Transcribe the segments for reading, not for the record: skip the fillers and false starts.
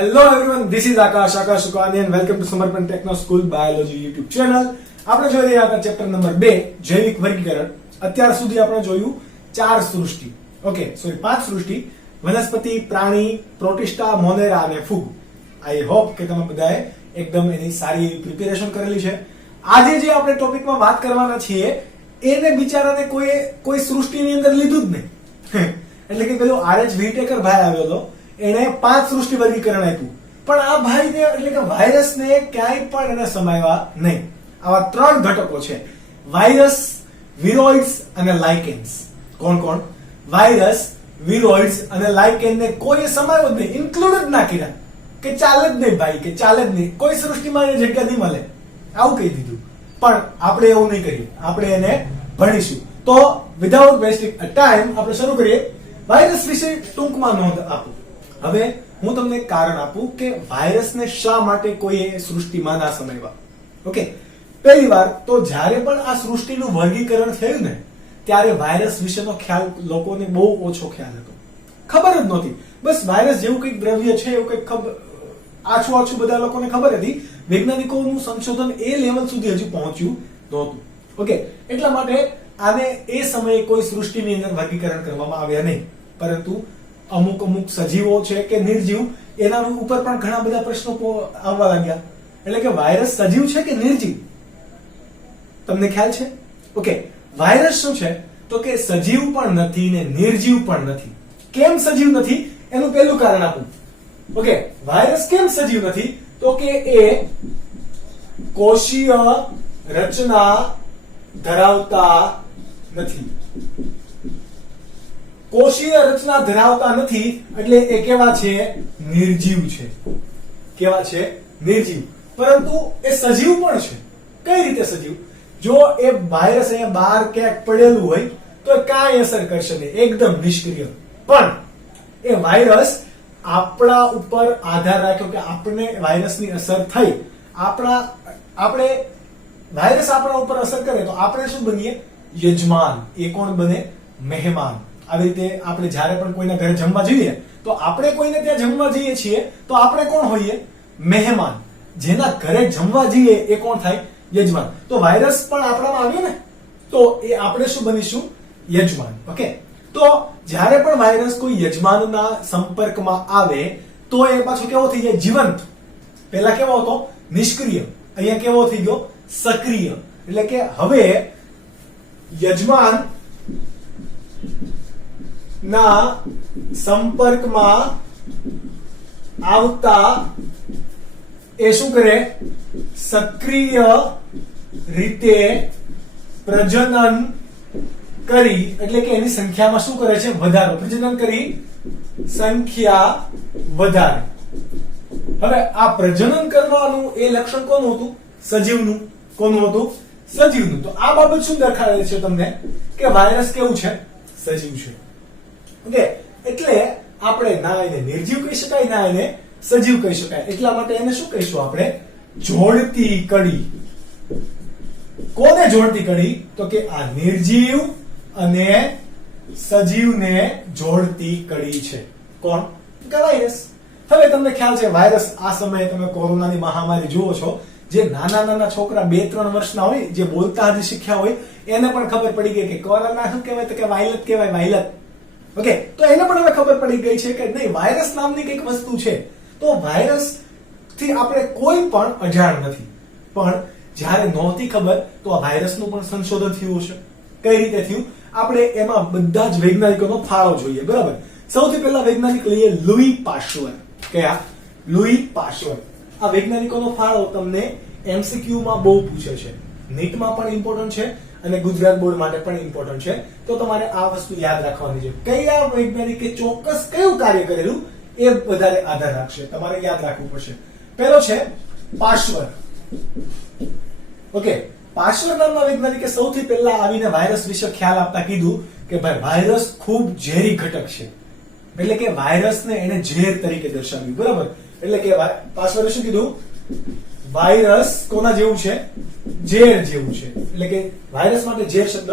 Hello everyone, this is આકાશ સુકાની and welcome to સમર્પણ techno school biology YouTube channel. આપણે જોઈ રહ્યા હતા ચેપ્ટર નંબર 2 જૈવિક વર્ગીકરણ. અત્યાર સુધી આપણે જોયું 4 સૃષ્ટિ, ઓકે સોરી 5 સૃષ્ટિ: વનસ્પતિ, પ્રાણી, પ્રોટિસ્ટા, મોનેરા અને ફૂગ. આઈ હોપ કે તમે બધાએ એકદમ એની સારી પ્રિપેરેશન કરેલી છે. આજે જે આપણે ટોપિકમાં વાત કરવાના છીએ એને બિચારાને કોઈ સૃષ્ટિની અંદર લીધું જ નહીં. એટલે કે પેલો આરએચ વિટેકર ભાઈ આવ્યો હતો, એને 5 સૃષ્ટિ વર્ગીકરણ આપ્યું, પણ આ ભાઈને એટલે કે વાયરસને ક્યાંય પણ એને સમાવ્યા નહીં. આવા 3 ઘટકો છે: વાયરસ, વિરોઇડ્સ અને લાઇકેન્સ. કોણ? વાયરસ, વિરોઇડ્સ અને લાઇકેનને કોઈ સમાવ્યો જ નહીં, ઇન્ક્લુડ જ ના કર્યા કે ચાલે જ નહીં ભાઈ, કે ચાલે જ નહીં, કોઈ સૃષ્ટિમાં એને જગ્યા નહીં મળે, આવું કહી દીધું. પણ આપણે એવું નહીં કરીએ, આપણે એને ભણીશું. તો વિધાઉટ વેસ્ટિંગ ટાઈમ આપણે શરૂ કરીએ. વાયરસ વિશે ટૂંકમાં નોંધ આપું. હવે હું તમને એક કારણ આપું કે વાયરસને શા માટે કોઈએ સૃષ્ટિમાં ના સમાવ્યા. ઓકે, પહેલી વાર તો જ્યારે પણ આ સૃષ્ટિનું વર્ગીકરણ થયું ને ત્યારે વાયરસ વિશેનો ખ્યાલ લોકોને બહુ ઓછો ખ્યાલ હતો, ખબર જ નહોતી. બસ વાયરસ જેવું કંઈક દ્રવ્ય છે એવું કંઈક આછું બધા લોકોને ખબર હતી. વૈજ્ઞાનિકોનું સંશોધન એ લેવલ સુધી હજુ પહોંચ્યું નહોતું. ઓકે, એટલા માટે આને એ સમયે કોઈ સૃષ્ટિની અંદર વર્ગીકરણ કરવામાં આવ્યા નહીં, પરંતુ અમુક સજીવો છે કે નિર્જીવ એના ઉપર પણ ઘણા બધા પ્રશ્નો આવવા લાગ્યા. એટલે કે વાયરસ સજીવ છે કે નિર્જીવ, તમને ખ્યાલ છે? ઓકે, વાયરસ શું છે તો કે સજીવ પણ નથી ને નિર્જીવ પણ નથી. કેમ સજીવ નથી એનું પહેલું કારણ આપું. ઓકે, વાયરસ કેમ સજીવ નથી તો કે એ કોષીય રચના ધરાવતા નથી. કોષીય રચના ધરાવતા નથી એટલે એ કેવા છે? નિર્જીવ છે. કેવા છે? નિર્જીવ. પરંતુ એ સજીવ પણ છે. કઈ રીતે સજીવ? જો એ વાયરસ અહીંયા બહાર ક્યાંક પડેલું હોય તો કાંઈ અસર કરશે નહીં, એકદમ નિષ્ક્રિય. પણ એ વાયરસ આપણા ઉપર આધાર રાખ્યો કે આપણે વાયરસની અસર થઈ, આપણે વાયરસ આપણા ઉપર અસર કરે તો આપણે શું બનીએ? યજમાન. એ કોણ બને? મહેમાન. આવી રીતે આપણે જ્યારે પણ કોઈના ઘરે જમવા જઈએ તો આપણે કોઈને ત્યાં જમવા જઈએ છીએ તો આપણે કોણ હોઈએ? મહેમાન. જેના ઘરે જમવા જઈએ એ કોણ થાય? યજમાન. તો વાયરસ પણ આપણામાં આવ્યો ને તો એ આપણે શું બનીશું? યજમાન. ઓકે, તો જ્યારે પણ વાયરસ કોઈ યજમાનના સંપર્કમાં આવે તો એ પાછો કેવો થઈ જાય? જીવંત. પહેલા કેવો હતો? નિષ્ક્રિય. અહીંયા કેવો થઈ ગયો? સક્રિય. એટલે કે હવે યજમાન ના સંપર્કમાં આવતા એ શું કરે? સક્રિય રીતે પ્રજનન કરી, એટલે કે એની સંખ્યામાં શું કરે છે? વધારો. પ્રજનન કરી સંખ્યા વધારે. હવે આ પ્રજનન કરવાનું એ લક્ષણ કોનું હતું? સજીવનું. કોનું હતું? સજીવનું. તો આ બાબત શું દેખાડે છે તમને? કે વાયરસ કેવું છે? સજીવ છે. ઓકે, એટલે આપણે ના એને નિર્જીવ કહી શકાય ના એને સજીવ કહી શકાય. એટલા માટે એને શું કહીશું આપણે? જોડતી કડી. કોને જોડતી કડી? તો કે આ નિર્જીવ અને સજીવને જોડતી કડી છે. કોણ? કે વાયરસ. હવે તમને ખ્યાલ છે વાયરસ આ સમયે તમે કોરોનાની મહામારી જુઓ છો, જે નાના છોકરા 2-3 વર્ષના હોય, જે બોલતા હજી શીખ્યા હોય, એને પણ ખબર પડી ગઈ કે કોરોના શું કહેવાય? તો કે વાયલટ કહેવાય, વાયલટ. ઓકે, તો એને પણ હવે ખબર પડી ગઈ છે કે નહીં, વાયરસ નામની કંઈક વસ્તુ છે. તો વાયરસ થી આપણે કોઈ પણ અજાણ નથી. પણ જ્યારે નહોતી ખબર તો આ વાયરસનું પણ સંશોધન થયું હશે. કઈ રીતે થયું? આપણે એમાં બધા જ વૈજ્ઞાનિકોનો ફાળો જોઈએ, બરાબર? સૌથી પહેલા વૈજ્ઞાનિક લઈએ લુઈ પાશ્ચર. કયા? લુઈ પાશ્ચર. આ વૈજ્ઞાનિકોનો ફાળો તમને એમસીક્યુ માં બહુ પૂછે છે, નીટમાં પણ ઇમ્પોર્ટન્ટ છે અને ગુજરાત બોર્ડ માટે પણ ઇમ્પોર્ટન્ટ છે. તો તમારે આ વસ્તુ યાદ રાખવાની છે. કયા વૈજ્ઞાનિકે ચોક્કસ કયું કાર્ય કરેલું એ વધારે આધાર રાખશે, તમારે યાદ રાખવું પડશે. પહેલો છે પાશ્ચર. ઓકે, પાશ્ચર નામના વૈજ્ઞાનિકે સૌથી પહેલા આવીને વાયરસ વિશે ખ્યાલ આપતા કીધું કે ભાઈ વાયરસ ખૂબ ઝેરી ઘટક છે. એટલે કે વાયરસને એને ઝેર તરીકે દર્શાવ્યું, બરાબર? એટલે કે પાશ્ચરે શું કીધું? વાયરસ કોના જેવું છે? ઝેર જેવું છે. એટલે કે વાયરસ માટે ઝેર શબ્દ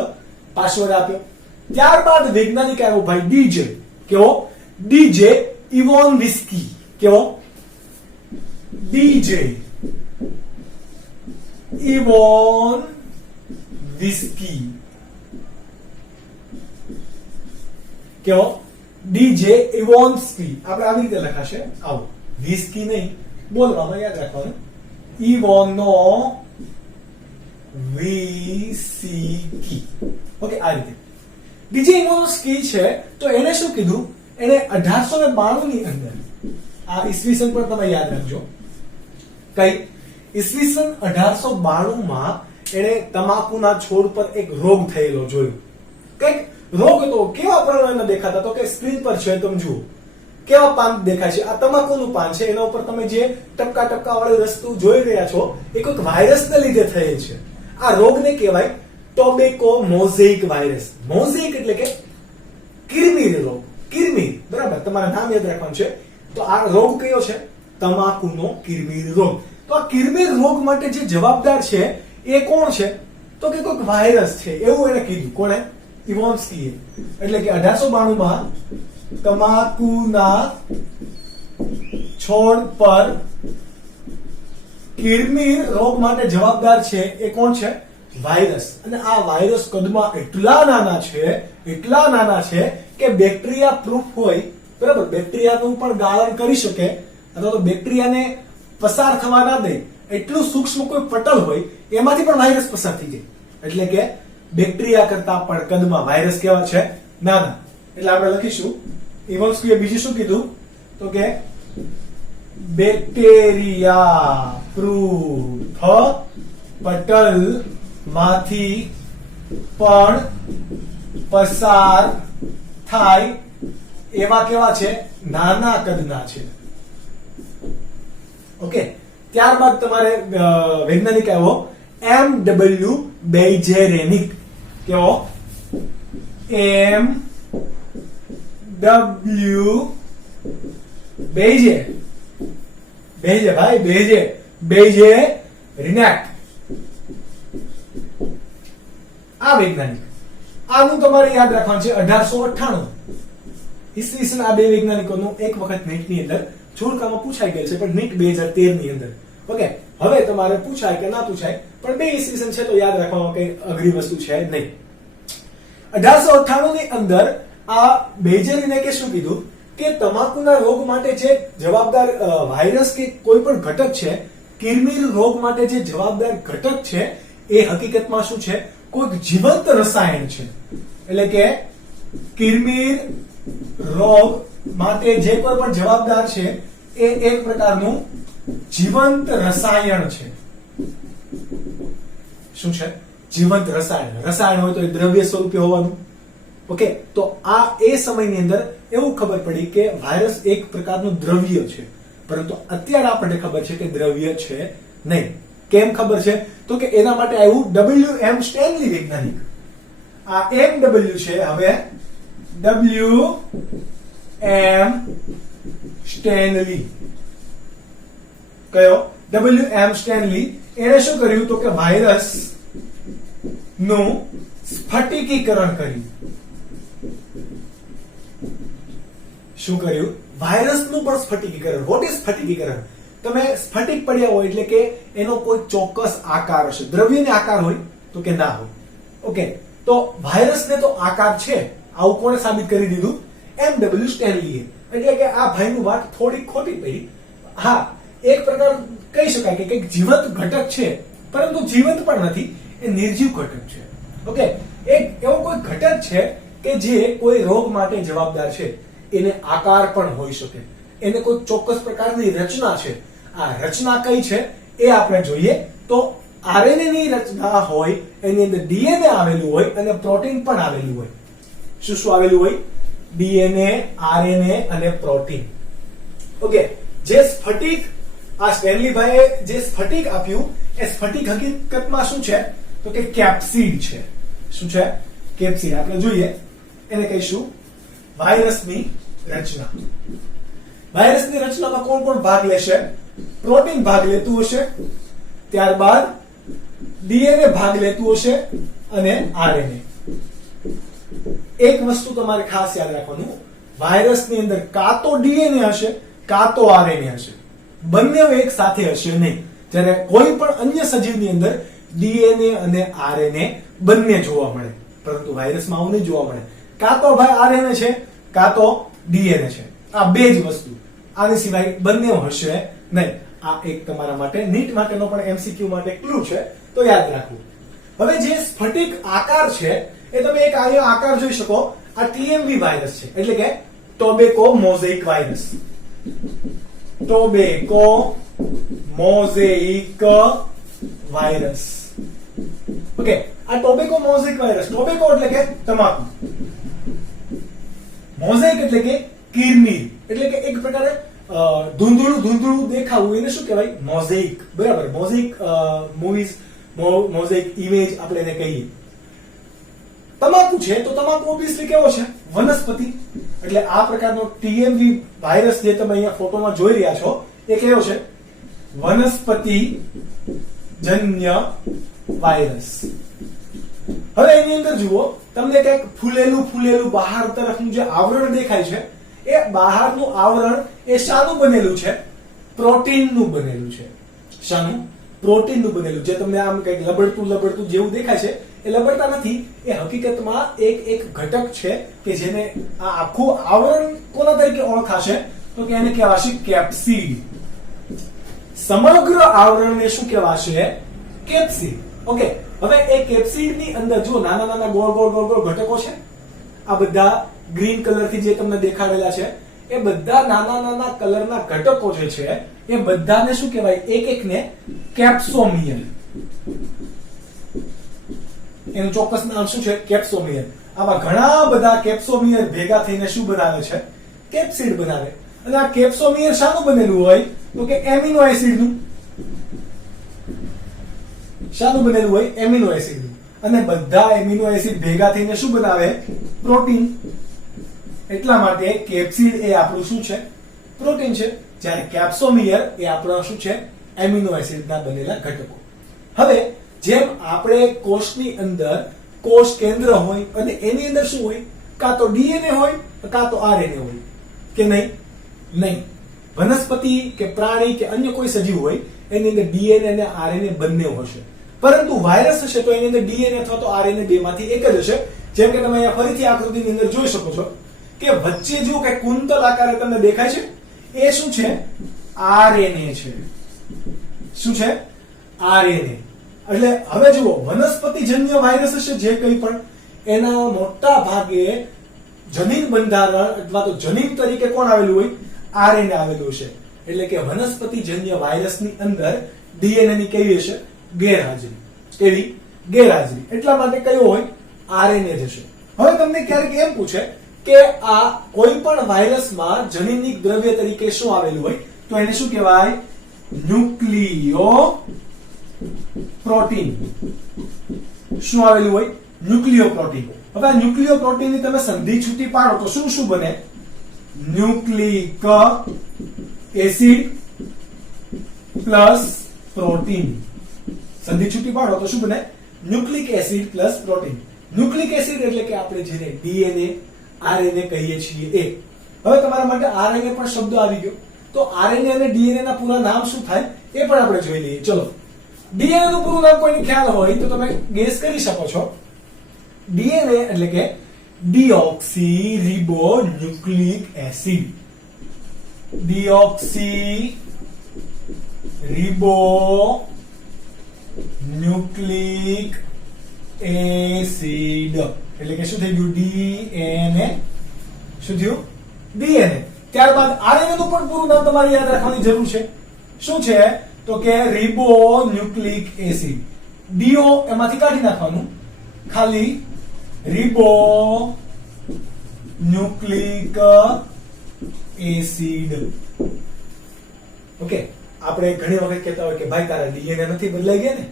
પાશ્ચરે આપ્યો. ત્યારબાદ વૈજ્ઞાનિક આવ્યો ભાઈ ડીજે. કેવો? ડીજે ઇવોન વિસ્કી. કેવો? DJ ઇવોન વિસ્કી કેવો ડીજે ઇવોન્સ્કી આપણે આવી રીતે લખાશે આવો વિસ્કી નહીં બોલવામાં યાદ રાખવાનું ઇવોનો વિસ્કી ઓકે આ રીતે ડીજે ઇવોન્સ્કી છે તો એને શું કીધું એને 1892 ની અંદર આ ઈસવીસન પર તમે યાદ રાખજો કઈ ઈસવીસન 1892 માં એને તમાકુના છોડ પર એક રોગ થયેલો જોયો કઈક રોગ તો કેવા પ્રમાણમાં દેખાતા તો કે સ્ક્રીન પર છે તમે જુઓ કેવા પાન દેખાય છે આ તમાકુનું પાન છે એના ઉપર તમે જે ટપકા ટપકા વાળી વસ્તુ જોઈ રહ્યા છો એ કોઈક વાયરસને લીધે થયેલ છે આ રોગને કહેવાય ટોબેકો મોઝેઇક વાયરસ મોઝેઇક એટલે કે કિરમીર રોગ કિરમીર બરાબર તમારા નામ યાદ રાખવાનું છે તો આ રોગ કયો છે તમાકુનો કિરમીર રોગ તો આ કિરમીર રોગ માટે જે જવાબદાર છે એ કોણ છે તો કે કોઈક વાયરસ છે એવું એને કીધું કોણે ઇવોન્સ્કીએ એટલે કે 1892 માં તમાકુના છોડ પર કિરમીર રોગ માટે જવાબદાર છે એ કોણ છે વાયરસ અને આ વાયરસ કદમાં એટલા નાના છે કે બેક્ટેરિયા પ્રૂફ હોય બરાબર બેક્ટેરિયાનું પણ ગાળણ કરી શકે અથવા તો બેક્ટેરિયાને પસાર થવા ના દે એટલું સૂક્ષ્મ કોઈ પટલ હોય એમાંથી પણ વાયરસ પસાર થઈ જાય એટલે કે બેક્ટેરિયા કરતા પણ કદમાં વાયરસ કેવા છે નાના એટલે આપણે લખીશું ઇવોન્સ્કીએ બીજું શું કીધું તો કે બેક્ટેરિયા પ્રૂફ પટલ માંથી પણ પસાર થાય એવા કેવા છે નાના કદના છે ઓકે ત્યારબાદ તમારે વૈજ્ઞાનિક આવ્યો MW બેઇજેરેનિક કેવો MW બેઇજે ભાઈ બેઇજે રિનેક આ વૈજ્ઞાનિક આનું તમારે યાદ રાખવાનું છે 1898 ઈસવીસન આ બે વૈજ્ઞાનિકોનું એક વખત નીટ ની અંદર જોડકામાં પૂછાઈ ગયેલ છે પણ નીટ 2013 ની અંદર ઓકે હવે તમારે પૂછાય કે ના પૂછાય પણ બે ઈસવીસન છે તો યાદ રાખવામાં કઈ અઘરી વસ્તુ છે નહીં 1898 ની અંદર આ બેઇજેરિનેકે શું કીધું કે તમાકુના રોગ માટે જે જવાબદાર વાયરસ કે કોઈ પણ ઘટક છે કિરમીર રોગ માટે જે જવાબદાર ઘટક છે એ હકીકતમાં શું છે કોઈક જીવંત રસાયણ છે એટલે કે કિરમીર રોગ માટે જે કોઈ પણ જવાબદાર છે એ એક પ્રકારનું જીવંત રસાયણ છે શું છે જીવંત રસાયણ હોય તો એ દ્રવ્ય સ્વરૂપે હોવાનું ઓકે તો આ એ સમયની અંદર એવું ખબર પડી કે વાયરસ એક પ્રકારનું દ્રવ્ય છે પરંતુ અત્યારે આપણને ખબર છે કે દ્રવ્ય છે નહીં કેમ ખબર છે તો કે એના માટે આવ્યું WM સ્ટેનલી વૈજ્ઞાનિક આ MW છે હવે WM સ્ટેનલી કયો WM સ્ટેનલી એને શું કર્યું તો કે વાયરસ નું સ્ફટિકીકરણ કર્યું શું કર્યું વાયરસનું પણ સ્ફટિકીકરણ વોટ ઇઝ સ્ફટિકીકરણ તમે સ્ફટિક પડ્યા હોય એટલે કે એનો કોઈ ચોક્કસ આકાર હશે દ્રવ્યને આકાર હોય તો કે ના હોય ઓકે તો વાયરસને તો આકાર છે આવું કોણે સાબિત કરી દીધું MW સ્ટેનલીએ એટલે કે આ ભાઈનું વાત થોડી ખોટી પડી હા એક પ્રકાર કહી શકાય કે કંઈક જીવંત ઘટક છે પરંતુ જીવંત પણ નથી એ નિર્જીવ ઘટક છે ઓકે એક એવો કોઈ ઘટક છે કે જે કોઈ રોગ માટે જવાબદાર છે એને આકાર પણ હોઈ શકે એને કોઈ ચોક્કસ પ્રકારની રચના છે આ રચના કઈ છે એ આપણે જોઈએ તો આરએનએ ની રચના હોય એની અંદર ડીએનએ આવેલું હોય અને પ્રોટીન પણ આવેલું હોય શું આવેલું હોય ડીએનએ આરએનએ અને પ્રોટીન ઓકે જે સ્ફટિક આ સ્ટેનલી ભાઈએ જે સ્ફટિક આપ્યું એ સ્ફટિક હકીકતમાં શું છે તો કે કેપ્સિડ છે શું છે કેપ્સિડ આપણે જોઈએ એને કહીશું વાયરસની રચના વાયરસની રચનામાં કોણ કોણ ભાગ લેશે પ્રોટીન ભાગ લેતું હશે ત્યારબાદ ડીએનએ ભાગ લેતું હશે અને આરએનએ એક વસ્તુ તમારે ખાસ યાદ રાખવાનું વાયરસની અંદર કાં તો ડીએનએ હશે કાં તો આરએનએ હશે બંને એક સાથે હશે નહીં. જ્યારે કોઈ પણ અન્ય સજીવની અંદર ડીએનએ અને આરએનએ બંને જોવા મળે, પરંતુ વાયરસમાં આવું નહીં જોવા મળે. કાં તો ભાઈ આરએનએ છે કાં તો ડીએનએ છે, આ બે જ વસ્તુ, આની સિવાય બંને હશે નહીં. આ એક તમારા માટે નીટ માટેનો પણ એમસીક્યુ માટે ક્લુ છે, તો યાદ રાખવું. હવે જે સ્ફટિક આકાર છે એ તમે એક આકાર જોઈ શકો. આ ટીએમવી વાયરસ છે, એટલે કે tobacco mosaic virus. Tobacco mosaic virus. Okay, આ ટોબેકો મોઝેઇક વાયરસ. ટોબેકો એટલે કે તમાકુ, મોઝેઇક એટલે કે કિરમીર, એટલે કે એક પ્રકારે ધૂંધળું દેખાવું, એને શું કહેવાય? મોઝેઇક. બરાબર, મોઝેઇક મૂવીઝ, મોઝેઇક ઇમેજ આપણે એને કહીએ. તમાકુ છે તો તમાકુ ઓબ્વિયસલી કેવો છે? વનસ્પતિ. એટલે આ પ્રકારનો ટીએમવી વાયરસ જે તમે અહીંયા ફોટોમાં જોઈ રહ્યા છો એ કેવો છે? વનસ્પતિ જન્ય વાયરસ. હવે એની અંદર જુઓ, તમને કંઈક ફૂલેલું બહાર તરફનું જે આવરણ દેખાય છે, એ બહારનું આવરણ એ શાનું બનેલું છે? પ્રોટીનનું બનેલું છે. શાનું? પ્રોટીનનું બનેલું. જે તમને આમ કંઈક લબડતું જેવું દેખાય છે, એ લબડતા નથી, એ હકીકતમાં એક ઘટક છે કે જેને આ આખું આવરણ કોના તરીકે ઓળખાશે? તો કે એને કહેવાશે કેપ્સિડ. સમગ્ર આવરણને શું કહેવાશે? કેપ્સિડ. ઓકે, હવે એ કેપ્સિડની અંદર જો નાના ગોળ ઘટકો છે, આ બધા ગ્રીન કલરથી જે તમને દેખાડેલા છે, એ બધા નાના કલરના ઘટકો જે છે એ બધાને શું કહેવાય? એકને કેપ્સોમિયર. એનું ચોક્કસ નામ શું છે? કેપ્સોમિયર. આમાં ઘણા બધા કેપ્સોમિયર ભેગા થઈને શું બનાવે છે? કેપ્સિડ બનાવે. અને આ કેપ્સોમિયર શાનું બનેલું હોય? તો કે એમિનો એસિડનું. શાનું બનેલું હોય? એમિનો એસિડનું. અને બધા એમિનો એસિડ ભેગા થઈને શું બનાવે? પ્રોટીન. એટલા માટે કેપ્સિડ એ આપણું શું છે? પ્રોટીન છે. જ્યારે કેપ્સોમિયર એ આપણા શું છે? એમિનો એસિડના બનેલા ઘટકો. હવે જેમ આપણે કોષની અંદર કોષ કેન્દ્ર હોય અને એની અંદર શું હોય? કાં તો ડીએનએ હોય કાં તો આરએનએ હોય, કે નહીં? નહીં. વનસ્પતિ કે પ્રાણી કે અન્ય કોઈ સજીવ હોય એની અંદર ડીએનએ અને આરએનએ બંને હશે, પરંતુ વાયરસ હશે તો એની અંદર ડીએનએ અથવા તો આરએનએ બેમાંથી એક જ હશે. જેમ કે તમે અહીંયા ફરીથી આકૃતિની અંદર જોઈ શકો છો કે વચ્ચે જો કે કુંતલ આકારે તમને દેખાય છે, એ શું છે? આરએનએ છે. શું છે? આરએનએ. એટલે હવે જુઓ, વનસ્પતિજન્ય વાયરસ હશે જે કંઈ પણ, એના મોટા ભાગે જનીન બંધારણ અથવા તો જનીન તરીકે કોણ આવેલું હોય? આરએનએ આવેલું છે. એટલે કે વનસ્પતિજન્ય વાયરસની અંદર ડીએનએ ની કેવી હશે? ગેરહાજરી. કેવી? ગેરહાજરી. એટલા માટે કયો હોય? આરએનએ જ હશે. હવે તમને ક્યારેક એમ પૂછે કે આ કોઈ પણ વાયરસમાં જનીનિક દ્રવ્ય તરીકે શું આવેલું હોય? તો એને શું કહેવાય? Nucleo protein. શું આવેલું હોય? Nucleo protein. હવે આ ન્યુક્લિયો પ્રોટીનની તમે સંધિ છૂટી પાડો તો શું બને? Nucleic acid plus protein. સંધિ છૂટી પાડો તો શું બને? Nucleic acid plus protein. Nucleic acid એટલે કે આપણે જેને ડીએનએ આરએનએ કહીએ છીએ એ. હવે તમારા માટે આરએનએ પણ શબ્દ આવી ગયો, તો આરએનએ અને ડીએનએ ના પૂરા નામ શું થાય એ પણ આપણે જોઈ લઈએ. ચલો, ડીએનએ નું પૂરું નામ કોઈને ખ્યાલ હોય તો તમે ગેસ કરી શકો છો. ડીએનએ એટલે કે deoxy ribonucleic acid. Deoxy ribonucleic acid એટલે કે શું થઈ ગયું? ડીએનએ. શું થયું? ડીએનએ. ત્યારબાદ આરએનએ નું પણ પૂરું નામ તમારે યાદ રાખવાની જરૂર છે. શું છે? તો કે રિબોન્યુક્લિક એસિડ. ડીઓ એમાંથી કાઢી નાખવાનું, ખાલી રિબોન્યુક્લિક એસિડ. ઓકે, આપણે ઘણી વખત કહેતા હોય કે ભાઈ તારા ડીએનએ નથી બદલાઈ ગયા ને.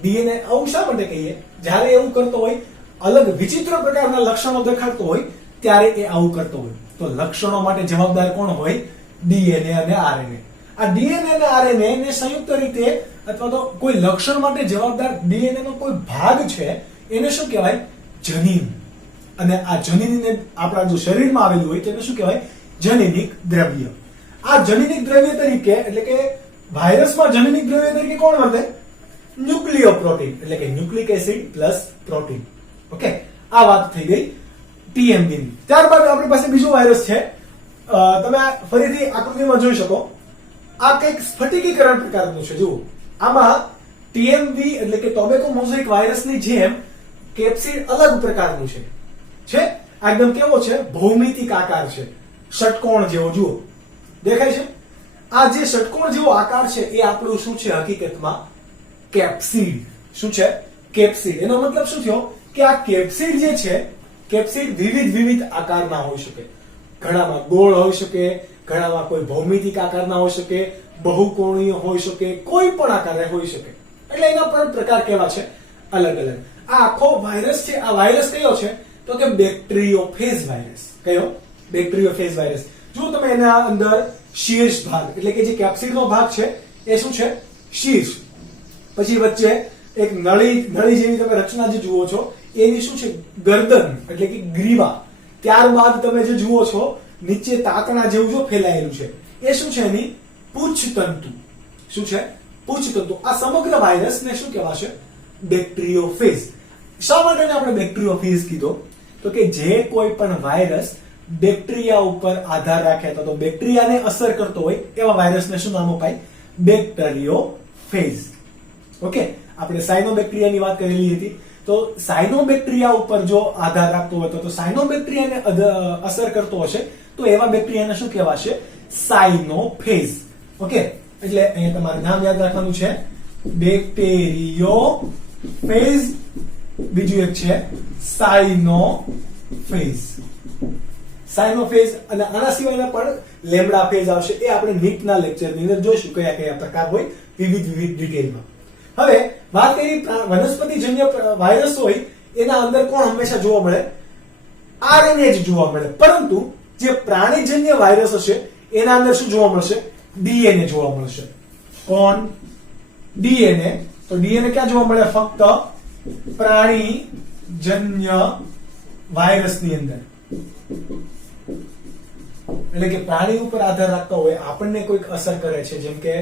ડીએનએ આવું શા માટે કહીએ? જ્યારે એવું કરતો હોય, અલગ વિચિત્ર પ્રકારના લક્ષણો દેખાડતો હોય ત્યારે એ આવું કરતો હોય. તો લક્ષણો માટે જવાબદાર કોણ હોય? ડીએનએ અને આરએનએ. આ ડીએનએ અને આરએનએ ને સંયુક્ત રીતે અથવા તો કોઈ લક્ષણ માટે જવાબદાર ડીએનએ નો કોઈ ભાગ છે એને શું કહેવાય? જનીન. અને આ જનીનને આપણા જો શરીરમાં આવેલું હોય તેને શું કહેવાય? જનીનિક દ્રવ્ય. આ જનીનિક દ્રવ્ય તરીકે એટલે કે વાયરસમાં જનીનિક દ્રવ્ય તરીકે કોણ વર્તે? ન્યુક્લિયોપ્રોટીન એટલે કે nucleic acid plus protein. Okay, આ વાત થઈ ગઈ ટીએમવી ની. ત્યારબાદ આપણી પાસે બીજો વાયરસ છે. તમે ફરીથી આકૃતિમાં જોઈ શકો, આ કંઈક સ્ફટિકીકરણ પ્રકારનું છે. જુઓ, આમાં ટીએમવી એટલે કે ટોબેકો મોઝેઇક વાયરસની જેમ કેપ્સિડ અલગ પ્રકારનું છે. આ એકદમ કેવો છે? ભૌમિતિક આકાર છે, ષટકોણ જેવો. જુઓ, દેખાય છે? આ જે ષટકોણ જેવો આકાર છે એ આપણું શું છે? હકીકતમાં કેપ્સિડ. શું છે? કેપ્સિડ. એનો મતલબ શું થયો કે આ કેપ્સિડ જે છે, કેપ્સિડ વિવિધ આકારના હોઈ શકે. ઘણામાં ગોળ હોઈ શકે, ઘણામાં કોઈ ભૌમિતિક આકારના હોઈ શકે, બહુકોણીય હોઈ શકે, કોઈ પણ આકારે હોઈ શકે. એટલે એના પણ પ્રકાર કેવા છે? અલગ અલગ. આ આખો વાયરસ છે, આ વાયરસ કયો છે? તો કે બેક્ટેરિયોફેજ વાયરસ. કયો? બેક્ટેરિયોફેજ વાયરસ. જો તમે એના અંદર શીર્ષ ભાગ એટલે કે જે કેપ્સિડનો ભાગ છે એ શું છે? શીર્ષ. પછી વચ્ચે એક નળી જેવી તમે રચના જે જુઓ છો એની શું છે? ગરદન એટલે કે ગ્રીવા. ત્યારબાદ તમે જે જુઓ છો નીચે તાતણા જેવું જો ફેલાયેલું છે એ શું છે? એની પૂંછતંતુ. શું છે? પૂંછતંતુ. આ સમગ્ર વાયરસને શું કહેવાશે? બેક્ટેરિયોફેજ. શા માટે આપણે બેક્ટેરિયોફેજ કીધો? તો કે જે કોઈ પણ વાયરસ બેક્ટેરિયા ઉપર આધાર રાખે તો બેક્ટેરિયાને અસર કરતો હોય એવા વાયરસને શું નામ અપાય? બેક્ટેરિયોફેજ. ઓકે, આપણે સાયનોબેક્ટેરિયાની વાત કરેલી હતી. તો સાયનોબેક્ટેરિયા ઉપર જો આધાર રાખતો હોય તો સાયનોબેક્ટેરિયાને અસર કરતો હશે તો એવા બેક્ટેરિયાને શું કહેવાશે? સાયનોફેજ. ઓકે, એટલે અહીંયા તમારે નામ યાદ રાખવાનું છે, બેક્ટેરિયોફેજ. બીજું એક છે સાયનોફેજ. સાયનોફેજ. અને આના સિવાયના પણ લેમ્ડા ફેજ આવશે. એ આપણે નીટના લેક્ચરની અંદર જોઈશું કયા કયા પ્રકાર હોય વિવિધ ડિટેલમાં. હવે વાત કરી વનસ્પતિજન્ય વાયરસ હોય એના અંદર કોણ હંમેશા જોવા મળે? આરએનએ જ જોવા મળે. પરંતુ જે પ્રાણીજન્ય વાયરસ હશે એના અંદર શું જોવા મળશે? ડીએનએ જોવા મળશે. કોણ? ડીએનએ. તો ડીએનએ ક્યાં જોવા મળે? ફક્ત પ્રાણીજન્ય વાયરસની અંદર. એટલે કે પ્રાણી ઉપર આધાર રાખતા હોય, આપણને કોઈક અસર કરે છે, જેમ કે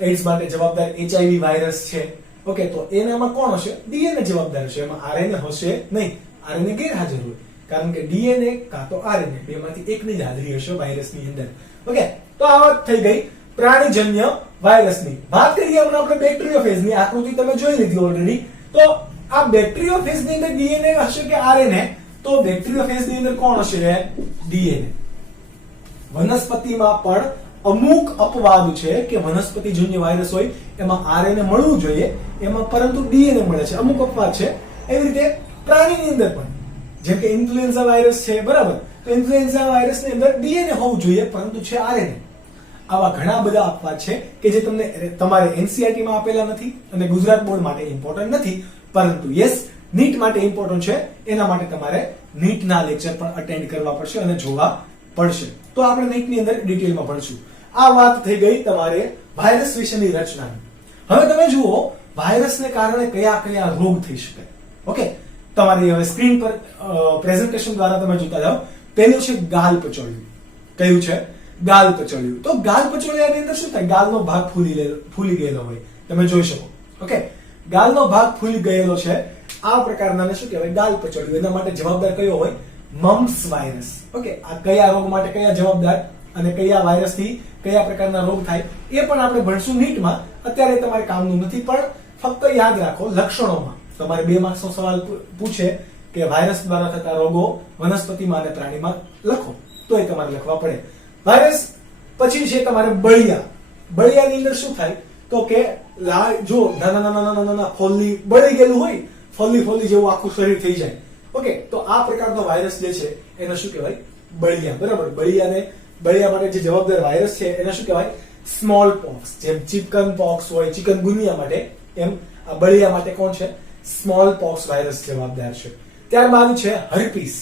એડ્સ માટે જવાબદાર એચઆઈવી વાયરસ છે. ઓકે, તો એનામાં કોણ હશે? ડીએનએ જવાબદાર હશે. એમાં આરએનએ હશે નહીં. આરએનએ ગેરહાજર હોય, કારણ કે ડીએનએ કાં તો આરએનએ બેમાંથી એકની જ હાજરી હશે વાયરસની અંદર. ઓકે, તો આ વાત થઈ ગઈ પ્રાણીજન્ય વાયરસની. વાત કરીએ હમણાં આપણે બેક્ટેરિયોફેજની. આકૃતિ તમે જોઈ લીધી ઓલરેડી. તો આ બેક્ટેરિયોફેજની અંદર ડીએનએ હશે કે આરએનએ? તો બેક્ટેરિયોફેજની અંદર કોણ હશે? ડીએનએ. વનસ્પતિમાં પણ અમુક અપવાદ છે કે વનસ્પતિજન્ય વાયરસ હોય એમાં આરએનએ મળવું જોઈએ, એમાં પરંતુ ડીએનએ મળે છે. અમુક અપવાદ છે. એવી રીતે પ્રાણીની અંદર પણ, જેમ કે ઇન્ફ્લુએન્ઝા વાયરસ છે, બરાબર? તો ઇન્ફ્લુએન્ઝા વાયરસની અંદર ડીએનએ હોવું જોઈએ પરંતુ છે આરએનએ. આવા ઘણા બધા અપવાદ છે કે જે તમને તમારે એનસીઈઆરટી માં આપેલા નથી અને ગુજરાત બોર્ડ માટે ઇમ્પોર્ટન્ટ નથી, પરંતુ યસ નીટ માટે ઇમ્પોર્ટન્ટ છે. એના માટે તમારે નીટના લેક્ચર પણ અટેન્ડ કરવા પડશે અને જોવા પડશે. તો આપણે નીટની અંદર ડિટેલમાં ભણશું. આ વાત થઈ ગઈ તમારે વાયરસ વિશેની રચનાની. હવે તમે જુઓ વાયરસને કારણે કયા કયા રોગ થઈ શકે. ઓકે, તમારી હવે સ્ક્રીન પર પ્રેઝન્ટેશન દ્વારા તમે જોતા જાઓ. પહેલું છે ગાલપચોળિયું. કયું છે? ગાલપચોળિયું. તો ગાલપચોળિયાની અંદર શું થાય? ગાલનો ભાગ ફૂલી ગયેલો હોય, તમે જોઈ શકો. ઓકે, ગાલનો ભાગ ફૂલી ગયેલો છે. આ પ્રકારના શું કહેવાય? ગાલપચોળિયું. એના માટે જવાબદાર કયો હોય? Mums virus. ઓકે, આ કયા રોગ માટે કયા જવાબદાર અને કયા વાયરસથી કયા પ્રકારના રોગ થાય એ પણ આપણે ભણશું નીટમાં. અત્યારે તમારે કામનું નથી, પણ ફક્ત યાદ રાખો લક્ષણોમાં. તમારે 2 માર્ક્સનો સવાલ પૂછે કે વાયરસ દ્વારા થતા રોગો વનસ્પતિમાં અને પ્રાણીમાં લખો, તો એ તમારે લખવા પડે. વાયરસ પછી છે તમારે બળિયા. બળિયાની અંદર શું થાય? તો કે જો નાના ફોલ્લી બળી ગયેલું હોય, ફોલ્લી જેવું આખું શરીર થઈ જાય. ઓકે, તો આ પ્રકારનો વાયરસ જે છે એને શું કહેવાય? બળિયા. બરાબર? બળિયા માટે જે જવાબદાર વાયરસ છે એને શું કહેવાય? Small POX. જેમ ચિકન પોક્સ હોય ચિકનગુનિયા માટે, એમ આ બળિયા માટે કોણ છે? સ્મોલ પોક્સ વાયરસ જવાબદાર છે. ત્યારબાદ છે હર્પીસ.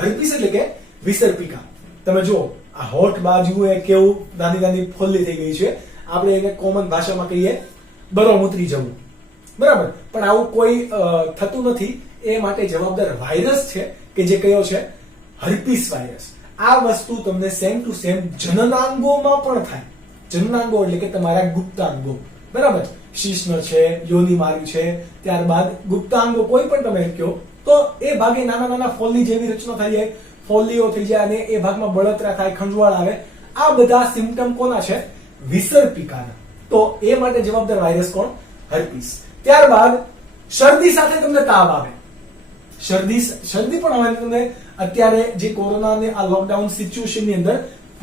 હર્પીસ એટલે કે વિસર્પિકા. તમે જુઓ આ હોઠ બાજુ એ કેવું નાની ફોલ્લી થઈ ગઈ છે. આપણે એને કોમન ભાષામાં કહીએ બરોમૂત્રી જવું. બરાબર? પણ આવું કોઈ થતું નથી. એ માટે જવાબદાર વાયરસ છે કે જે કયો છે? Herpes virus. આ વસ્તુ તમને સેમ ટુ સેમ જનનાંગોમાં પણ થાય. જનનાંગો એટલે કે તમારા ગુપ્તાંગો, બરાબર, શીશ્ન છે, યોની માર્ગ છે, ત્યારબાદ ગુપ્તાંગો કોઈ પણ તમે કહો તો એ ભાગે નાના નાના ફોલ્લી જેવી રચના થઈ જાય, ફોલ્લીઓ થઈ જાય અને એ ભાગમાં બળતરા થાય, ખંજવાળ આવે. આ બધા સિમ્પટમ કોના છે? વિસર્પિકાના. તો એ માટે જવાબદાર વાયરસ કોણ? હર્પીસ. ત્યારબાદ શરદી સાથે તમને તાવ આવે. શરદી પણ હવે તમને અત્યારે જે કોરોના ને આ લોકડાઉન સિચ્યુએશન ની અંદર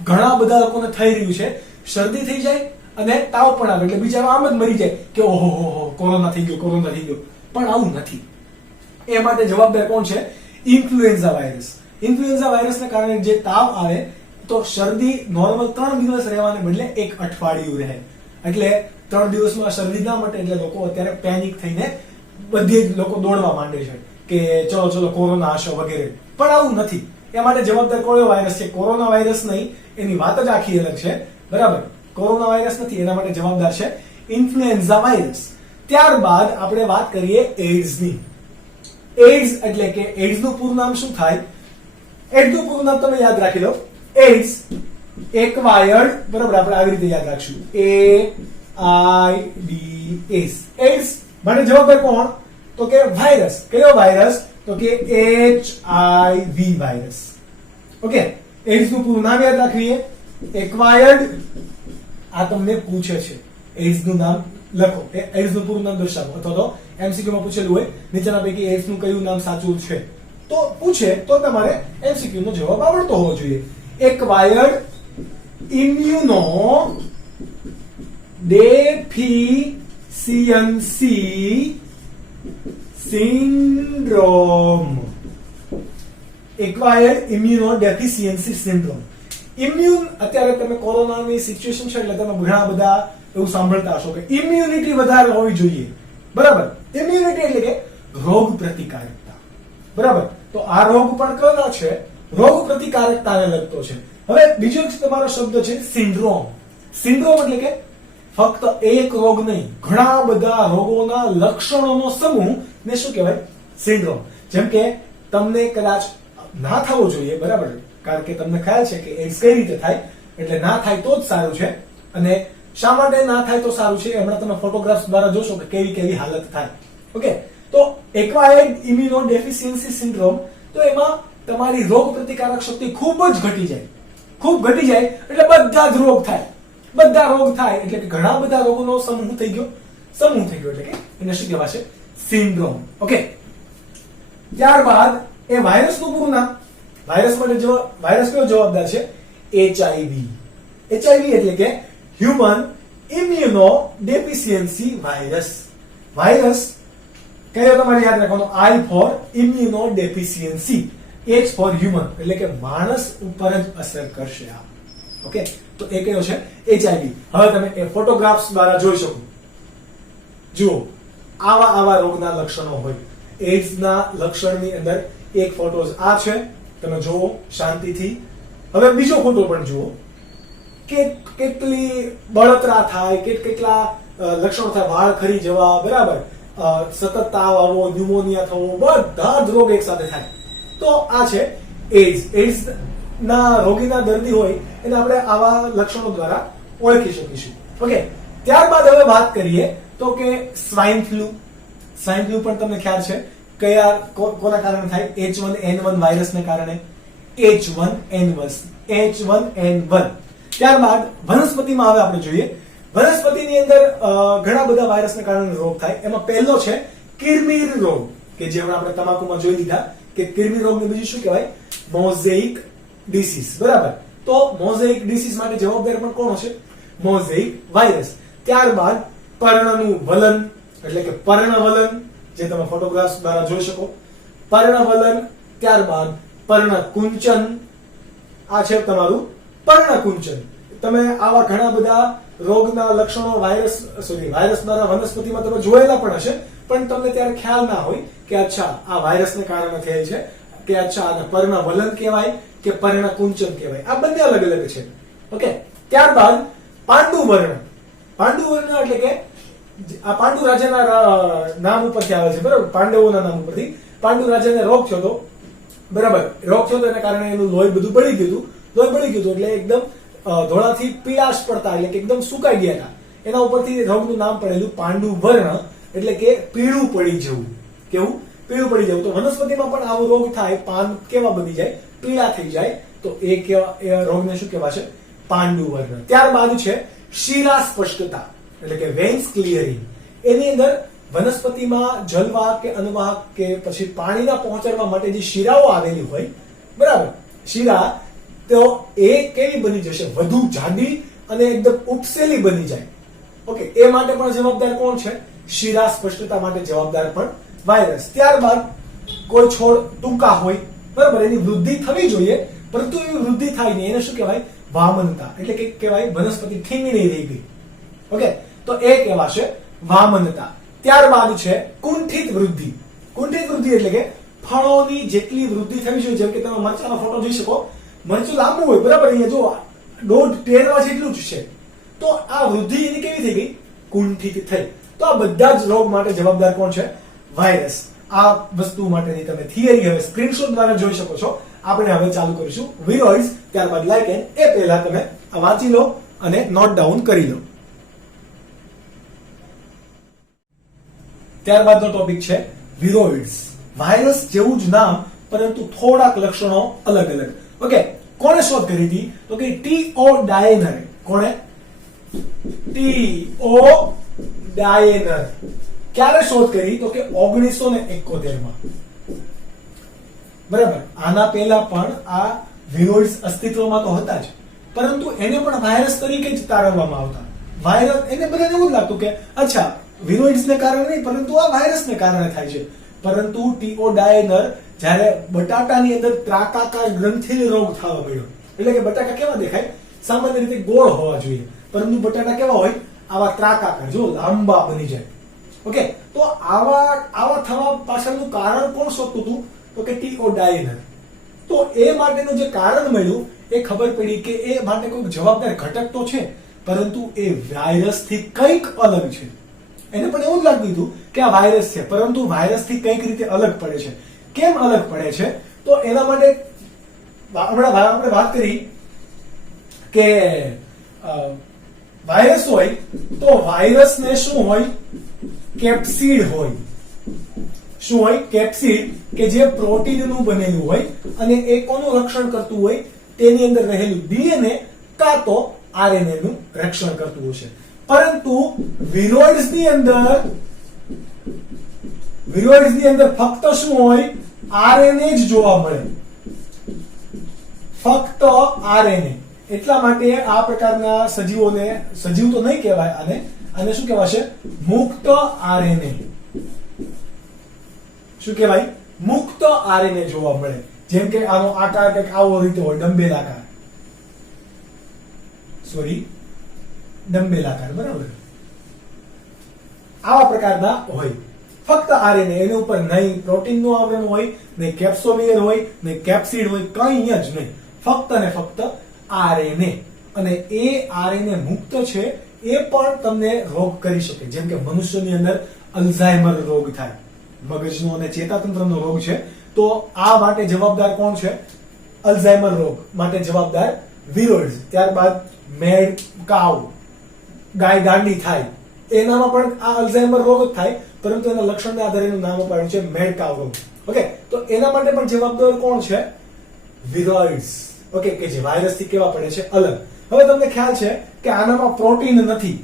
ઘણા બધા લોકોને થઈ રહ્યું છે. શરદી થઈ જાય અને તાવ પણ આવે એટલે બિચારો આમ જ મરી જાય કે ઓહો કોરોના થઈ ગયો, કોરોના થઈ ગયો. પણ આવું નથી. એ માટે જવાબદાર કોણ છે? Influenza virus. ઇન્ફ્લુએન્ઝા વાયરસને કારણે જે તાવ આવે તો શરદી નોર્મલ 3 દિવસ રહેવાને બદલે 1 અઠવાડિયું રહે. એટલે 3 દિવસમાં શરદી ના મટે એટલે લોકો અત્યારે પેનિક થઈને બધી જ લોકો દોડવા માંડે છે કે ચલો કોરોના હશે વગેરે. પણ આવું નથી. એ માટે જવાબદાર કયો વાયરસ છે? કોરોના વાયરસ નહીં, એની વાત જ આખી અલગ છે, બરાબર. કોરોના વાયરસ નથી, એના માટે જવાબદાર છે ઇન્ફ્લુએન્ઝા વાયરસ. ત્યારબાદ આપણે વાત કરીએ એઇડ્સની. એઇડ્સ એટલે કે એઇડ્સ નું પૂરું નામ શું થાય? એઇડ્સ નું પૂરું નામ તમે યાદ રાખી લો. એઇડ્સ એક્વાયર્ડ, બરાબર, આપણે આવી રીતે યાદ રાખશું, AIDS. એઇડ્સ માટે જવાબદાર કોણ? તો કે વાયરસ. કયો વાયરસ? તો કે HIV વાયરસ. ઓકે, એઇડ્સ નું પૂરું નામ યાદ રાખીએ, એક્વાયર્ડ. આ તમને પૂછે છે, એઇડ્સ નું નામ લખો, એઇડ્સ નું પૂરું નામ દર્શાવો, અથવા તો એમસીક્યુ માં પૂછેલું હોય નીચેના પૈકી એઇડ્સ નું કયું નામ સાચું છે તો પૂછે તો તમારે એમસીક્યુ નો જવાબ આવડતો હોવો જોઈએ. Acquired immuno deficiency syndrome. Acquired immuno deficiency syndrome. Immune, અત્યારે તમે કોરોનાની સિચ્યુએશન છે એટલે તમે ઘણા બધા એવું સાંભળતા હશો કે ઇમ્યુનિટી વધારે હોવી જોઈએ, બરાબર. ઇમ્યુનિટી એટલે કે રોગ પ્રતિકારકતા, બરાબર. તો આ રોગ પણ કયો છે? રોગ પ્રતિકારકતાને લગતો છે. હવે બીજો એક તમારો શબ્દ છે સિન્ડ્રોમ. સિન્ડ્રોમ એટલે કે ફક્ત એક રોગ નહીં, ઘણા બધા રોગોના લક્ષણોનો સમૂહ ને શું કહેવાય? સિન્ડ્રોમ. જેમ કે તમને કદાચ ના થવો જોઈએ, બરાબર, કારણ કે તમને ખ્યાલ છે કે એડ્સ કઈ રીતે થાય, એટલે ના થાય તો જ સારું છે. અને શા માટે ના થાય તો સારું છે હમણાં તમે ફોટોગ્રાફ્સ દ્વારા જોશો કે કેવી કેવી હાલત થાય. ઓકે, તો એક્વાયર્ડ ઇમ્યુનો ડેફિશિયન્સી સિન્ડ્રોમ, તો એમાં તમારી રોગ પ્રતિકારક શક્તિ ખૂબ જ ઘટી જાય. ખૂબ ઘટી જાય એટલે બધા જ રોગ થાય. બધા રોગ થાય એટલે કે ઘણા બધા રોગોનો સમૂહ થઈ ગયો એટલે કે એને શું કહેવાશે? સિન્ડ્રોમ. ઓકે, ત્યારબાદ એ વાયરસનું પૂરું નામ. વાયરસ માટે વાયરસ કયો જવાબદાર છે? HIV. HIV એટલે કે human immunodeficiency virus. Virus કયો તમારે યાદ રાખવાનો? I for immunodeficiency, H for human એટલે કે માણસ ઉપર જ અસર કરશે આ. ઓકે, તો એ કયો છે? HIV. હવે તમે એ ફોટોગ્રાફ્સ દ્વારા જોઈ શકો. જુઓ, આવા રોગના લક્ષણો હોય. એઇડ્સ ના લક્ષણની અંદર એક ફોટો આ છે, તમે જુઓ શાંતિથી. હવે બીજો ફોટો પણ જુઓ કે કેટલી બળતરા થાય, કેટલા લક્ષણો થાય, વાળ ખરી જવા, બરાબર, સતત તાવ આવવો, ન્યુમોનિયા થવો, બધા જ રોગ એક સાથે થાય. તો આ છે એઇડ્સ. એઇડ્સ ના રોગીના દર્દી હોય એને આપણે આવા લક્ષણો દ્વારા ઓળખી શકીશું. ઓકે, ત્યારબાદ હવે વાત કરીએ તો કે સ્વાઇન ફ્લૂ. સ્વાઇન ફ્લૂ પણ તમને ખ્યાલ છે કોના કારણે થાય? H1N1 વાયરસને કારણે. H1N1. ત્યારબાદ વનસ્પતિમાં હવે આપણે જોઈએ. વનસ્પતિની અંદર ઘણા બધા વાયરસને કારણે રોગ થાય. એમાં પહેલો છે કિરમીર રોગ, કે જે આપણે તમાકુમાં જોઈ લીધા કે કિરમીર રોગને બીજું શું કહેવાય? મોઝેઇક ડિસીઝ, બરાબર. તો મોઝેઇક ડિસીઝ માટે જવાબદાર પણ કોણ હશે? Mosaic virus. ત્યારબાદ પર્ણનું વલન એટલે કે પર્ણવલન, જે તમે ફોટોગ્રાફ્સ દ્વારા જોઈ શકો, પર્ણવલન. ત્યારબાદ પર્ણકુંચન, આ છે તમારું પર્ણકુંચન. તમે આવા ઘણા બધા રોગના લક્ષણો વાયરસ દ્વારા વનસ્પતિમાં તમે જોયેલા પણ હશે, પણ તમને ત્યારે ખ્યાલ ના હોય કે અચ્છા આ વાયરસને કારણે થાય છે, કે અચ્છા આને પર્ણવલન કહેવાય કે પર્ણકુંચન કહેવાય. આ બંને અલગ અલગ છે. ઓકે, ત્યારબાદ પાંડુવર્ણ. પાંડુવર્ણ એટલે કે આ પાંડુ રાજાના નામ ઉપરથી આવે છે, બરાબર, પાંડવોના નામ ઉપરથી. પાંડુ રાજાને રોગ થયો હતો બરાબર, રોગ થયો તો એના કારણે એનું લોહી બધું બળી ગયું હતું એટલે એકદમ ધોળાથી પીળાશ પડતા એટલે કે એકદમ સુકાઈ ગયા હતા. એના ઉપરથી રોગનું નામ પડેલું પાંડુ વર્ણ એટલે કે પીળું પડી જવું. કેવું? પીળું પડી જવું. તો વનસ્પતિમાં પણ આવો રોગ થાય, પાન કેવા બની જાય? પીળા થઈ જાય. તો એ રોગને શું કહેવાશે? પાંડુ વર્ણ. ત્યારબાદ છે શિરા સ્પષ્ટતા એટલે કે વેન્સ ક્લિયરિંગ. એની અંદર વનસ્પતિમાં જલવાહક કે અન્નવાહક કે પછી પાણીના પહોંચાડવા માટે જે શિરાઓ આવેલી હોય, બરાબર, શિરા, તો એ કેવી બની જશે? વધુ જાડી અને એકદમ ઉપસેલી બની જાય. ઓકે, એ માટે પણ જવાબદાર કોણ છે? શિરા સ્પષ્ટતા માટે જવાબદાર પણ વાયરસ. ત્યારબાદ કોઈ છોડ ટૂંકા હોય, બરાબર, એની વૃદ્ધિ થવી જોઈએ પરંતુ એવી વૃદ્ધિ થાય નહીં, એને શું કહેવાય? વામનતા એટલે કે કહેવાય વનસ્પતિ ઠીંગણી રહી ગઈ. ઓકે, તો એ કહેવાશે વામનતા. ત્યારબાદ છે કુંઠિત વૃદ્ધિ. કુંઠિત વૃદ્ધિ એટલે કે ફળોની જેટલી વૃદ્ધિ થવી જોઈએ, જેમ કે તમે મરચાનો ફોટો જોઈ શકો, મરચું લાંબુ હોય, બરાબર, અહીંયા જો 1.5 ટેરવા જેટલું જ છે, તો આ વૃદ્ધિ એની કેવી થઈ ગઈ? કુંઠિત થઈ. તો આ બધા જ રોગ માટે જવાબદાર કોણ છે? વાયરસ. આ વસ્તુ માટેની તમે થિયરી હવે સ્ક્રીનશોટ દ્વારા જોઈ શકો છો. આપણે હવે ચાલુ કરીશું વિરોઇડ્સ, ત્યારબાદ લાઇકેન. એ પહેલા તમે આ વાંચી લો અને નોટ ડાઉન કરી લો. ત્યારબાદનો ટોપિક છે વિરોઇડ્સ. વાયરસ જેવું જ નામ પરંતુ થોડાક લક્ષણો અલગ અલગ. ઓકે, કોણે શોધ કરી હતી? તો કે ટી.ઓ. ડાયનરે. કોણે? ટી.ઓ. ડાયનર. ક્યારે શોધ કરી? તો કે 1971 માં. બરાબર, આના પહેલા પણ આ વિરોઇડ્સ અસ્તિત્વમાં તો હતા જ, પરંતુ એને પણ વાયરસ તરીકે જ તારવવામાં આવતા. વાયરસ એને બધાને એવું લાગતું કે અચ્છા વિરોઇડ્સને કારણે નહીં પરંતુ આ વાયરસને કારણે થાય છે. પરંતુ ટી.ઓ. ડાયનર જ્યારે બટાટાની અંદર ત્રાકાકાર ગ્રંથિલ રોગ થવા મળ્યો, એટલે કે બટાકા કેવા દેખાય? સામાન્ય રીતે ગોળ હોવા જોઈએ, પરંતુ બટાટા કેવા હોય? આવા ત્રાકાકાર, જો લાંબા બની જાય. ઓકે, તો આવા થવા પાછળનું કારણ કોણ શોધતું હતું? તો કે ટી.ઓ. ડાયનર. તો એ માટેનું જે કારણ મળ્યું એ ખબર પડી કે એ માટે કોઈ જવાબદાર ઘટક તો છે, પરંતુ એ વાયરસથી કંઈક અલગ છે. એને પણ એવું જ લાગતું હતું કે આ વાયરસ છે, પરંતુ વાયરસથી કંઈક રીતે અલગ પડે છે. કેમ અલગ પડે છે? તો એના માટે હમણાં આપણે વાત કરી કે વાયરસ હોય તો વાયરસને શું હોય? કેપ્સિડ હોય. શું હોય? કેપ્સિડ, કે જે પ્રોટીનનું બનેલું હોય અને એ કોનું રક્ષણ કરતું હોય? તેની અંદર રહેલું ડીએનએ કાં તો આરએનએ નું રક્ષણ કરતું હશે. પરંતુ વિરોઇડ્સની અંદર ફક્ત શું હોય? આરએનએ જ જોવા મળે. ફક્ત આરએનએ. એટલા માટે આ પ્રકારના સજીવોને, સજીવ તો નહીં કહેવાય આને શું કહેવાશે? મુક્ત આરએનએ. શું કહેવાય? મુક્ત આરએનએ જોવા મળે. જેમ કે આનો આકાર કંઈક આવો રીતે હોય, ડંબેલ આકાર. બરાબર, આવા પ્રકારના હોય. ફક્ત આરએનએ, એની ઉપર નહીં પ્રોટીનનું આવરણ હોય, નહીં કેપ્સોમિયર હોય, નહીં કેપ્સિડ હોય, કંઈ જ નહીં. ફક્ત ને ફક્ત આરએનએ. અને એ આરએનએ મુક્ત છે, એ પણ તમને રોગ કરી શકે. જેમ કે મનુષ્યની અંદર અલ્ઝાઇમર રોગ થાય, મગજનો અને ચેતાતંત્રનો રોગ છે. તો આ માટે જવાબદાર કોણ છે? અલ્ઝાઇમર રોગ માટે જવાબદાર વિરોઇડ્સ. ત્યારબાદ મેડ કાઉ, ગાય ગાંડી થાય, એનામાં પણ આ અલ્ઝાઇમર રોગ જ થાય, પરંતુ એના લક્ષણના આધારે એનું નામ અપાયું છે મેડ કાઉ રોગ. ઓકે, તો એના માટે પણ જવાબદાર કોણ છે? વિરોઇડ્સ. ઓકે, કે જે વાયરસથી કેવા પડે છે? અલગ. હવે તમને ખ્યાલ છે કે આનામાં પ્રોટીન નથી,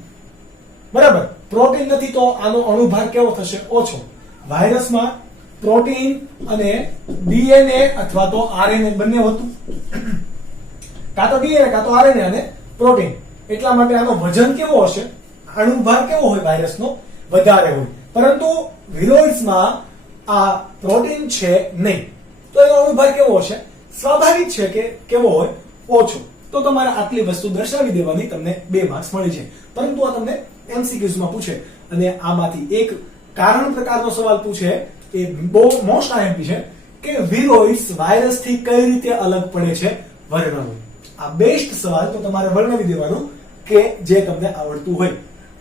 બરાબર? પ્રોટીન નથી તો આનો અણુભાર કેવો થશે? ઓછો. વાયરસમાં પ્રોટીન અને ડીએનએ અથવા તો આરએનએ બંને હતું, કાં તો ડીએનએ કાં તો આરએનએ અને પ્રોટીન. એટલા માટે આનો વજન કેવો હશે? અણુભાર કેવો હોય? વાયરસનો વધારે હોય. પરંતુ વિરોઇડ્સમાં આ પ્રોટીન છે નહીં, તો એનો અણુભાર કેવો હશે? સ્વાભાવિક છે કે કેવો હોય? ઓછો. તો તમારે આટલી વસ્તુ દર્શાવી દેવાની, તમને 2 માર્ક્સ મળી છે. પરંતુ આ તમને MCQs માં પૂછે અને આમાંથી એક કારણ પ્રકારનો સવાલ પૂછે, એ બહુ મોસ્ટ આઈએમપી છે કે વિરોઇડ્સ વાયરસથી કઈ રીતે અલગ પડે છે? વર્ણવો. આ બેસ્ટ સવાલ, તો તમારે વર્ણવી દેવાનું કે જે તમને આવડતું હોય.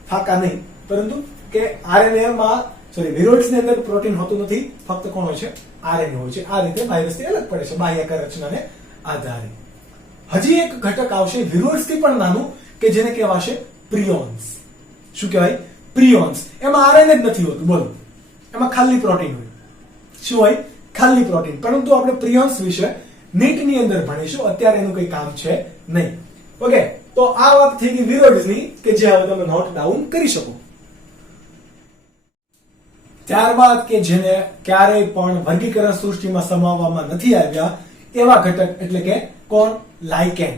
ફાકા નહીં, પરંતુ કે આરએનએ માં સોરી વિરોઇડ્સ ની અંદર પ્રોટીન હોતું નથી, ફક્ત કોણ હોય છે? આરએનએ હોય છે. આ રીતે વાયરસથી અલગ પડે છે બાહ્યક રચનાને આધારે. હજી એક ઘટક આવશે વિરોઇડ્સ થી પણ નાનું કે જેને કહેવાશે પ્રિયોન્સ. શું કહેવાય? પ્રિયોન્સ. એમાં આરએનએ જ નથી હોતું, બોલો, એમાં ખાલી પ્રોટીન હોય. શું હોય? ખાલી પ્રોટીન. પરંતુ આપણે પ્રિયોન્સ વિશે નીટ ની અંદર ભણીશું, અત્યારે એનું કઈ કામ છે નહીં. ઓકે, તો આ વાત થઈ ગઈ વિરોઇડ્સ ની કે જે હવે તમે નોટ ડાઉન કરી શકો. ત્યારબાદ કે જેને ક્યારેય પણ વર્ગીકરણ સૃષ્ટિમાં સમાવવામાં નથી આવ્યા એવા ઘટક એટલે કે કોણ? લાઇકેન.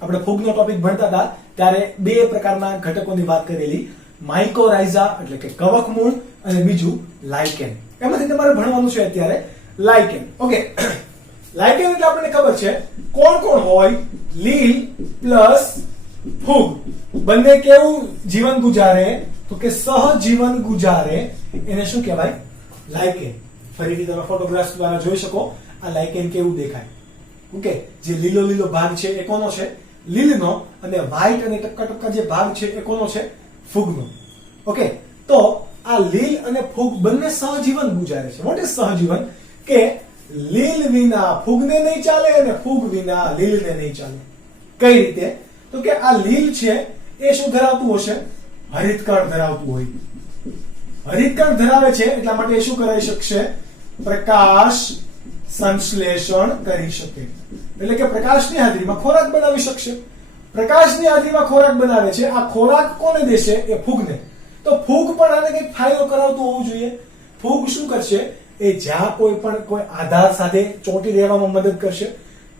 આપણે ફૂગનો ટોપિક ભણતા હતા ત્યારે બે પ્રકારના ઘટકોની વાત કરેલી, માઇકોરાઇઝા એટલે કે કવકમૂળ અને બીજું લાઇકેન. એમાંથી તમારે ભણવાનું છે અત્યારે લાઇકેન. ઓકે, લાઇકેન એટલે આપણને ખબર છે કોણ કોણ હોય? લીલ પ્લસ ફૂગ. બંને કેવું જીવન ગુજારે? તો કે સહજીવન ગુજારે. એને શું કહેવાય? લાઇકેન. ફરીથી તમે ફોટોગ્રાફ્સ દ્વારા જોઈ શકો આ લાઇકેન કેવું દેખાય. ઓકે, જે લીલો લીલો ભાગ છે એ કોનો છે? લીલનો. અને વ્હાઈટ અને ટપકા ટપકા જે ભાગ છે એ કોનો છે? ફૂગનો. ઓકે, તો આ લીલ અને ફૂગ બંને સહજીવન ગુજારે છે. વોટ ઇઝ સહજીવન? કે લીલ વિના ફૂગને નહીં ચાલે અને ફૂગ વિના લીલને નહીં ચાલે. કઈ રીતે? તો કે આ લીલ છે એ શું ધરાવતું હશે? હરિતકણ ધરાવતું હોય. હરિતકણ ધરાવે છે એટલા માટે એ શું કરી શકશે? પ્રકાશ સંશ્લેષણ કરી શકે. એટલે કે પ્રકાશની હાજરીમાં ખોરાક બનાવી શકશે. પ્રકાશની હાજરીમાં ખોરાક બનાવે છે. આ ખોરાક કોને દેશે? એ ફૂગને. તો ફૂગ પણ આને કંઈક ફાયદો કરાવતું હોવું જોઈએ. ફૂગ શું કરશે? એ જ્યાં કોઈ આધાર સાથે ચોંટી રહેવામાં મદદ કરશે.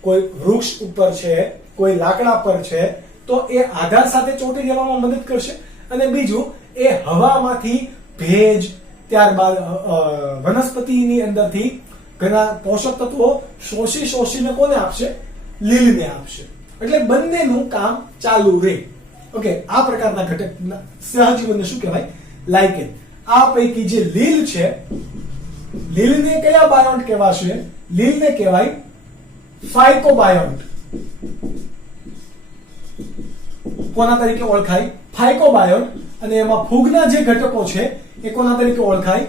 કોઈ વૃક્ષ ઉપર છે, કોઈ લાકડા પર છે, તો એ આધાર સાથે ચોંટી રહેવામાં મદદ કરશે. અને બીજું, એ હવામાંથી ભેજ, ત્યારબાદ વનસ્પતિની અંદરથી ઘણા પોષક તત્વો શોષીને કોને આપશે? લીલને આપશે. એટલે બંનેનું કામ ચાલુ રહે. ઓકે, આ પ્રકારના ઘટક સહજીવનને શું કહેવાય? લાઇકેન. આ પૈકી જે લીલ છે, લીલને કયા બાયોન્ટ કહેવાશે? લીલને કહેવાય ફાઇકોબાયોન્ટ. કોના તરીકે ઓળખાય? ફાઇકોબાયોન્ટ. અને એમાં ફૂગના જે ઘટકો છે એ કોના તરીકે ઓળખાય?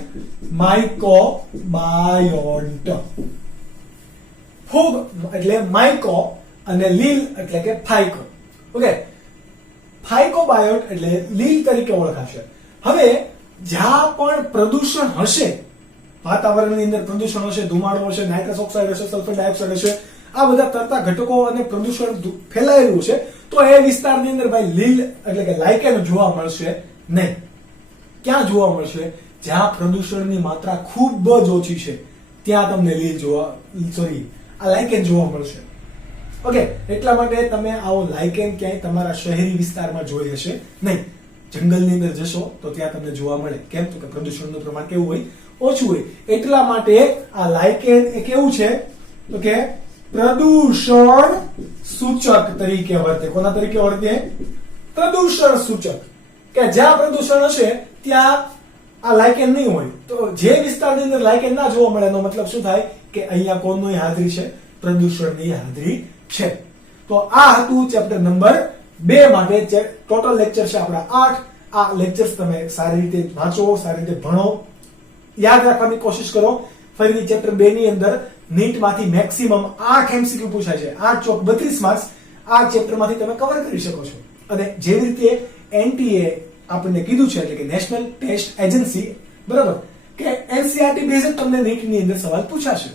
માઇકોબાયોન્ટ. ફૂગ એટલે માઇકો અને લીલ એટલે કે ફાઇકો. ઓકે, ફાઇકોબાયોન્ટ એટલે લીલ તરીકે ઓળખાશે. હવે જ્યાં પણ પ્રદૂષણ હશે, વાતાવરણની અંદર પ્રદૂષણ હશે, ધુમાડો હશે, નાઇટ્રસ ઓક્સાઇડ હશે, સલ્ફર ડાયોક્સાઇડ હશે, આ બધા તરતા ઘટકો અને પ્રદૂષણ ફેલાયેલું છે, તો એ વિસ્તારની અંદર ભાઈ લીલ એટલે કે લાઇકેન જોવા મળશે નહીં. ક્યાં જોવા મળશે? જ્યાં પ્રદૂષણની માત્રા ખૂબ જ ઓછી છે ત્યાં તમને આ લાઇકેન જોવા મળશે. ઓકે, એટલા માટે તમે આવો લાઇકેન ક્યાંય તમારા શહેરી વિસ્તારમાં જોઈ હશે નહીં. જંગલની અંદર જશો તો ત્યાં તમને જોવા મળે. કેમ? તો કે પ્રદૂષણનું પ્રમાણ કેવું હોય? ઓછું હોય. એટલા માટે આ લાઇકેન એ કેવું છે? તો કે પ્રદૂષણ સૂચક તરીકે વર્તે. કોના તરીકે વર્તે? પ્રદૂષણ સૂચક. કે જ્યાં પ્રદૂષણ હશે ત્યાં આ લાઇકેન નહીં હોય. તો જે વિસ્તારની અંદર લાઇકેન ના જોવા મળે એનો મતલબ શું થાય? કે અહીંયા કોની હાજરી છે? પ્રદૂષણની હાજરી છે. તો આ હતું ચેપ્ટર નંબર 2 માટે. ટોટલ લેક્ચર છે આપણા 8. આ લેક્ચર્સ તમે સારી રીતે વાંચો, સારી રીતે ભણો, યાદ રાખવાની કોશિશ કરો. ફરીથી ચેપ્ટર 2 ની અંદર નીટમાંથી મેક્સિમમ 8 એમસીક્યુ પૂછાય છે. 8 ચોક 32 માર્ક્સ આ ચેપ્ટરમાંથી તમે કવર કરી શકો છો. અને જેવી રીતે એનટીએ આપણને કીધું છે એટલે કે નેશનલ ટેસ્ટ એજન્સી, બરાબર, કે એનસીઆરટી બેઝડ તમને નીટની અંદર સવાલ પૂછાશે.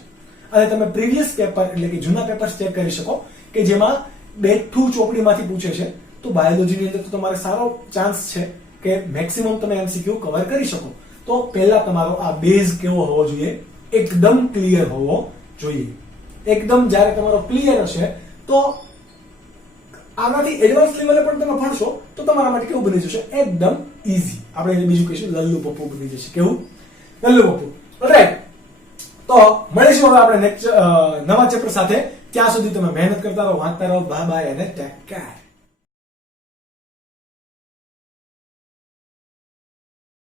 અને તમે પ્રીવિયસ પેપર એટલે કે જૂના પેપર્સ ચેક કરી શકો કે જેમાં બેઠું ચોપડીમાંથી પૂછે છે. તો બાયોલોજીની અંદર તો તમારે સારો ચાન્સ છે કે મેક્સિમમ તમે એમસીક્યુ કવર કરી શકો. તો પહેલા તમારો આ બેઝ કેવો હોવો જોઈએ? એકદમ ક્લિયર હોવો જોઈએ. એકદમ જ્યારે તમારો ક્લિયર હશે તો આનાથી એડવાન્સ લેવલે પણ તમે ભણશો તો તમારા માટે કેવું બની જશે? એકદમ ઈઝી. આપણે એને બીજું કહીશું લલ્લુ પપ્પુ બની જશે. કેવું? લલ્લુ પપ્પુ. રાઈટ. તો મળીશું હવે આપણે નેક્સ્ટ નવા ચેપ્ટર સાથે. ત્યાં સુધી તમે મહેનત કરતા રહો, વાંચતા રહો. બાય બાય અને ટેક કેર.